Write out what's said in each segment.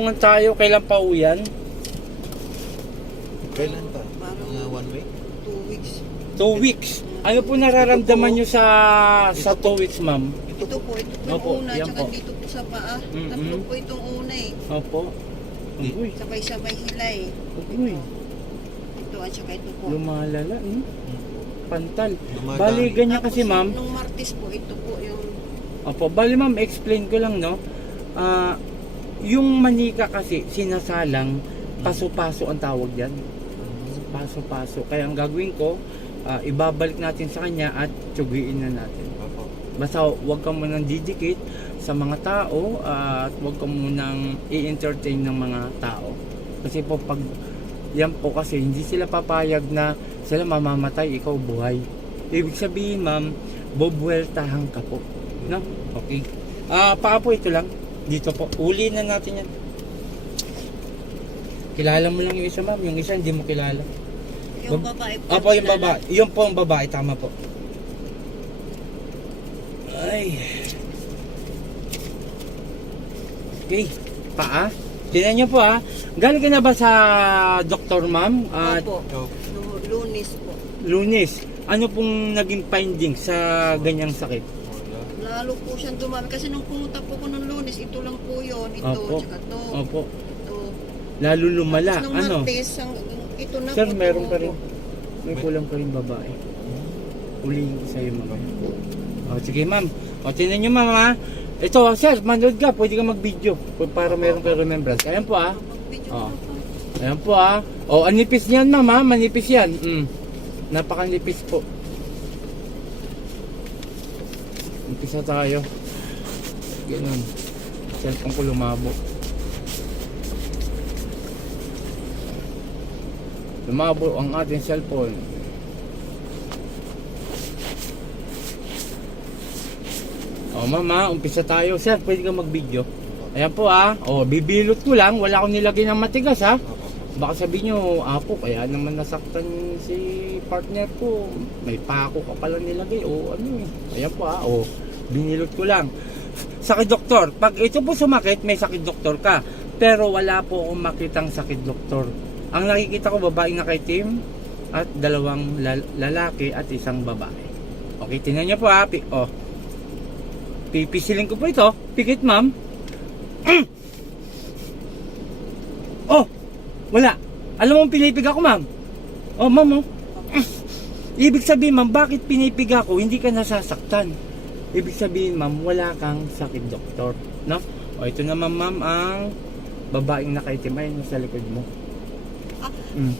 Tungan tayo, kailan pa uyan? Kailan pa? Parang- Mga one week? Two weeks. Two weeks. Ano po nararamdaman nyo sa sa two weeks, ma'am? Ito po, ito po Opo, yung una, yan tsaka po. dito po sa paa. Mm-mm. Tatlo po itong una eh. Opo. Uy, Sabay-sabay sila eh. uy. Ito at saka ito po. Lumalala, eh. Pantal. Dumadami. Bali, ganyan Tapos kasi, ma'am. Nung Martes po, ito po yung Opo, bali, ma'am, explain ko lang, no? Ah, yung manika kasi, sinasalang, paso-paso ang tawag yan. Paso-paso. Kaya ang gagawin ko, ah, ibabalik natin sa kanya at tsugiin na natin. Basta huwag ka munang didikit sa mga tao ah, at huwag ka munang i-entertain ng mga tao. Kasi po pag yan po kasi hindi sila papayag na sila mamamatay, ikaw buhay. Ibig sabihin ma'am, bobweltahan ka po. No? Okay. Ah, paa po ito lang. Dito po. Uli na natin yan. Kilala mo lang yung isa ma'am, yung isa hindi mo kilala. yung Bab- babae po. Apo yung babae. Yung po ang babae, tama po. Ay. Okay. Paa. Tingnan niyo po ha. Galing ka na ba sa doktor ma'am? At Opo. Nung lunes po. lunes. Ano pong naging finding sa ganyang sakit? Lalo po siyang dumami. Kasi nung pumunta po ko nung lunes, ito lang po yun. Ito, Opo. tsaka to. Opo. Ito. Lalo lumala. Tapos nung Ano? Martes, ang, ito na Sir, po. meron ka rin. May kulang ka rin babae. Ulihin ko sa'yo mamaya. O, sige ma'am. O, tingnan nyo ma'am ha. Ito, sir, manood ka. Pwede ka mag-video. Para meron ka remembrance. Ayan po ha. Mag-video Oh. Ayan po ah. O, ang nipis niyan ma'am ha. Manipis yan. Mm. Napakanipis po. Nipis na tayo. Ganun. Cellphone ko lumabo. Lumabo ang ating cellphone. O mama, umpisa tayo. Sir, pwede ka mag-video. Ayan po ah. O, bibilot ko lang. Wala akong nilagay ng matigas ha. Opo. Baka sabihin nyo, apo, kaya naman nasaktan si partner ko. May pako ka pala nilagay. O ano eh. Ayan po ah. O, binilot ko lang. Sakit doktor. Pag ito po sumakit, may sakit doktor ka. Pero wala po akong makitang sakit doktor. Ang nakikita ko, babaeng nakaitim at dalawang lal- lalaki at isang babae. Okay, tingnan nyo po ha. Pi- oh. Pipisilin ko po ito. Pikit ma'am. Oh! Wala. Alam mo, pinipig ako, ma'am. Oh, ma'am, oh. Ibig sabihin, ma'am, bakit pinipig ako? Hindi ka nasasaktan. Ibig sabihin, ma'am, wala kang sakit, doktor. No? O, ito naman, ma'am, ang babaeng nakaitim. Ayun, nasa likod mo. Mm.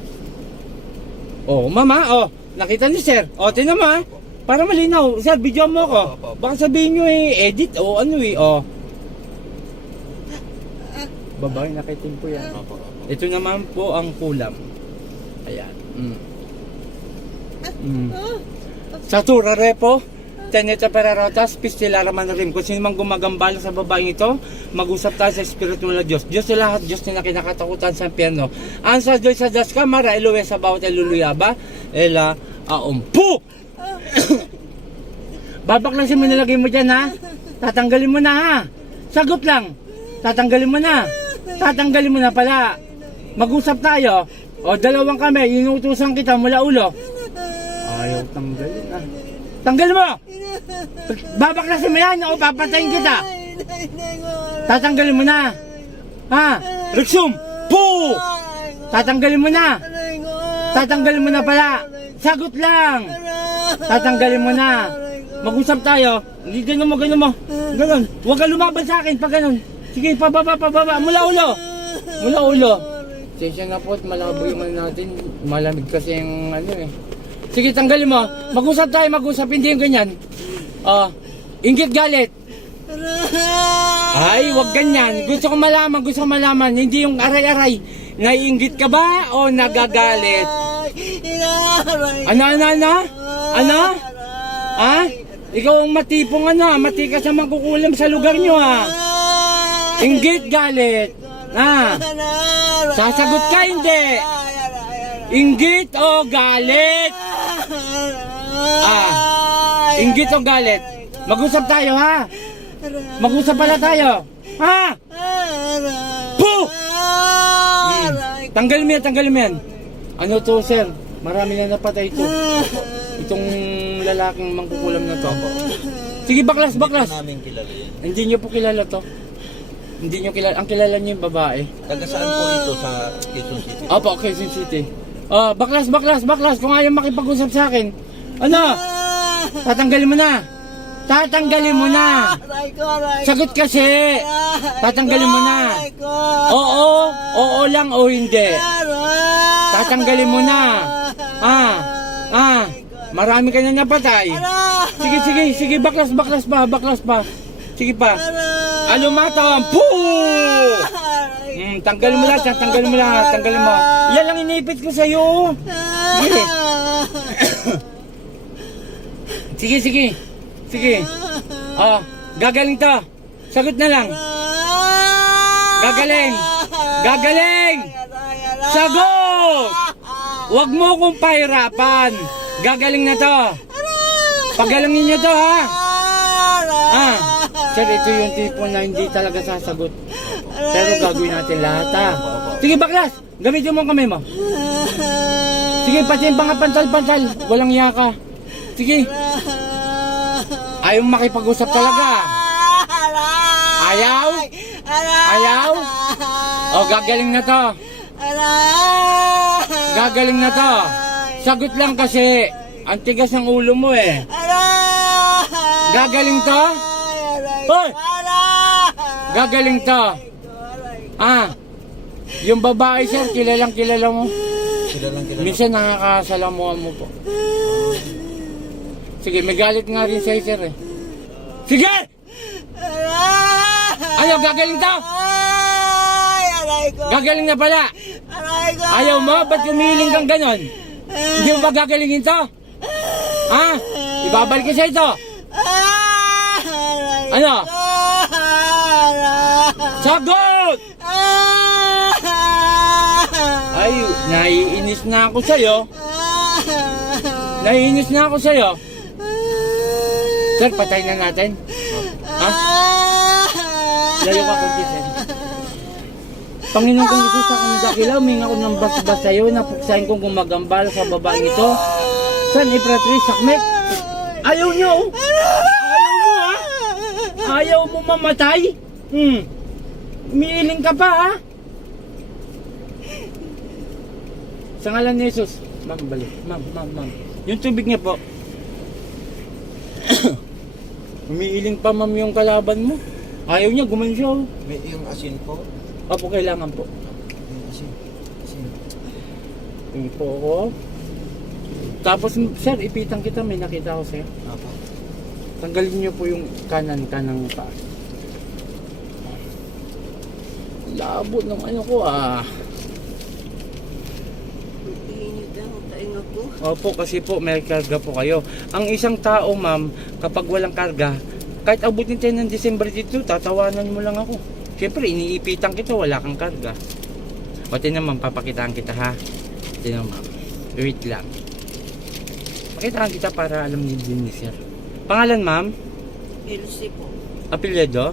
Oh, mama, oh. Nakita ni sir. Oh, tinan mo, ah. Para malinaw. Sir, video mo ako. Opo, opo. Baka sabihin nyo eh, edit o ano eh, oh. Babaeng nakaitim po yan. Opo. Opo. Ito naman po ang kulam. Ayan. Mm. Mm. Sa tura repo, teneta perarotas, pistilara manarim. Kung sino man gumagambala sa babaeng ito, mag-usap tayo sa espiritu na Diyos. Diyos sa lahat, Diyos na kinakatakutan sa piano. Ansa Diyos sa Das Kamara, eluwe sa bawat eluluyaba, ela aumpu! Babaklasin mo nilagay mo dyan ha. Tatanggalin mo na ha. Sagot lang. Tatanggalin mo na. Tatanggalin mo na pala. Mag-usap tayo. O dalawang kami, inutusan kita mula ulo. Ayaw tanggalin ah. Tanggalin mo! Babaklasin mo yan o papatayin kita. Tatanggalin mo na. Ha? Rexum! Po! Tatanggalin mo na. Tatanggalin mo na pala. Sagot lang. Tatanggalin mo na. Mag-usap tayo. Hindi ganun mo, ganun mo. Ganun. Huwag ka lumaban sa akin pag ganun. Sige, pababa, pababa. Mula ulo. Mula ulo. Sensya na po at malabo yung ano natin. Malamig kasi yung ano eh. Sige, tanggalin mo. Mag-usap tayo, mag-usap. Hindi yung ganyan. Oh, inggit galit. Ay, wag ganyan. Gusto ko malaman, gusto ko malaman. Hindi yung aray-aray. Naiinggit ka ba o nagagalit? Ano, ano, ano? Ano? Ha? Ikaw ang matipong ano, mati ka sa mangkukulam sa lugar nyo ha. Inggit galit. Ha? Sasagot ka hindi. Inggit o galit? Ah, inggit o galit? Mag-usap tayo ha? Mag-usap pala tayo. Ha? Po! Tanggalin mo yan, tanggalin mo yan. Ano to, sir? Marami na napatay ito. Itong lalaking mangkukulam na to. Sige, baklas, baklas. namin kilala yan. Hindi nyo po kilala to. Hindi nyo kilala. Ang kilala nyo yung babae. Taga saan po ito sa Quezon City? Opo, Quezon City. Oh, baklas, baklas, baklas. Kung ayaw makipag-usap sa akin. Ano? Tatanggalin mo na. Tatanggalin mo na. Sagot kasi. Tatanggalin mo na. Oo, oo lang o hindi. Tatanggalin mo na. Ah, ah. Marami ka na napatay. Sige, sige, sige. Baklas, baklas pa, baklas pa. Sige pa. Alumatang. Poo! Aray. Hmm, tanggalin mo lahat, tanggalin mo lahat, tanggalin mo. Yan lang inipit ko sa'yo. Sige. Sige, sige. Sige. Ah, gagaling to. Sagot na lang. Gagaling. Gagaling. Sagot! Huwag mo kong pahirapan. Gagaling na to. Pagalangin niyo to, ha? Ah, sir, ito yung tipo na hindi talaga sasagot. Pero gagawin natin lahat, ha? Sige, baklas. Gamitin mo ang kamay mo. Sige, pati yung mga pantal-pantal. Walang yaka. Sige. Ayaw makipag-usap talaga. Ayaw? Ayaw? O, gagaling na to. Gagaling na to. Sagot lang kasi. Ang tigas ng ulo mo eh. Gagaling to? Hoy! Gagaling to. Ah, yung babae sir, kilalang kilala mo. Kilalang kilala. Minsan nakakasalamuhan mo po. Sige, may galit nga rin sa'yo sir eh. Sige! Ayaw, gagaling to! Gagaling na pala! Ayaw mo? Ba't umiling kang ganon? Hindi mo ba gagalingin to? Ha? Ibabalik ko sa ito. Ano? Sagot! Ay, naiinis na ako sa'yo. Naiinis na ako sa'yo. Sir, patay na natin. Ha? Layo ka kung sir. Panginoon kong Jesus, ako nagdakila, huminga ko ng basbas sa'yo, napuksahin kong gumagambala sa babaeng ito. San Imperatriz Sakmek? Ayaw nyo! oh. Ayaw mo ha? Ayaw mo mamatay? Hmm. Umiiling ka pa ha? Sa ngalan ni Jesus. Ma'am, balik. Ma'am, ma'am, ma'am. Yung tubig niya po. Umiiling pa ma'am yung kalaban mo. Ayaw niya, gumansya oh. May yung asin po. Opo, kailangan po. Yung asin. Asin. Yung po ako. Tapos, sir, ipitan kita. May nakita ko sir. Apa. Tanggalin niyo po yung kanan, kanang pa. Labo ng ano ko ah. Init ang tainga ko. Opo, kasi po may karga po kayo. Ang isang tao, ma'am, kapag walang karga, kahit abutin tayo ng December dito, tatawanan mo lang ako. Siyempre, iniipitan kita, wala kang karga. O, ma'am, papakitaan kita ha. Tinan ma'am. Wait lang. Pakitaan kita para alam niyo din ni sir. Pangalan ma'am? Elsie po. Apelyido?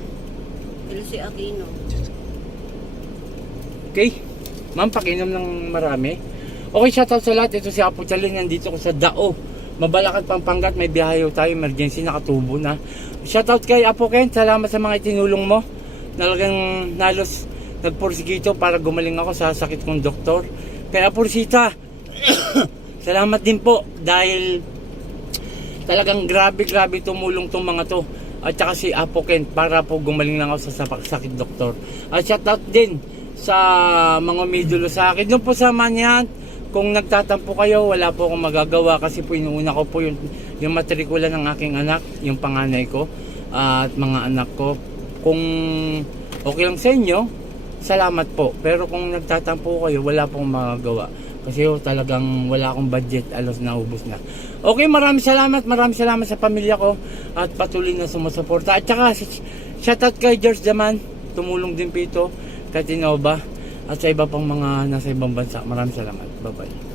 Elsie Aquino. Okay? Ma'am, pakinom ng marami. Okay, shoutout sa lahat. Ito si Apo Chaling. Nandito ko sa Dao. Mabalakad Pampangat. May biyahe tayo. Emergency. Nakatubo na. Shoutout kay Apo Ken. Salamat sa mga itinulong mo. Nalagang nalos nagporsigito para gumaling ako sa sakit kong doktor. Kay Apo Rosita. Salamat din po. Dahil talagang grabe grabe tumulong tong mga to at saka si Apo Ken para po gumaling lang ako sa sakit doktor at shoutout din sa mga midulo sa akin doon po sa manyan kung nagtatampo kayo wala po akong magagawa kasi po inuuna ko po yung, yung matrikula ng aking anak yung panganay ko at mga anak ko. Kung okay lang sa inyo salamat po. Pero kung nagtatampo kayo wala pong magagawa. Kasi oh, talagang wala akong budget, alos na ubos na. Okay, maraming salamat, maraming salamat sa pamilya ko at patuloy na sumusuporta. At saka, sh- shoutout kay George Daman, tumulong din po ito, kay Tinova, at sa iba pang mga nasa ibang bansa. Maraming salamat. Bye-bye.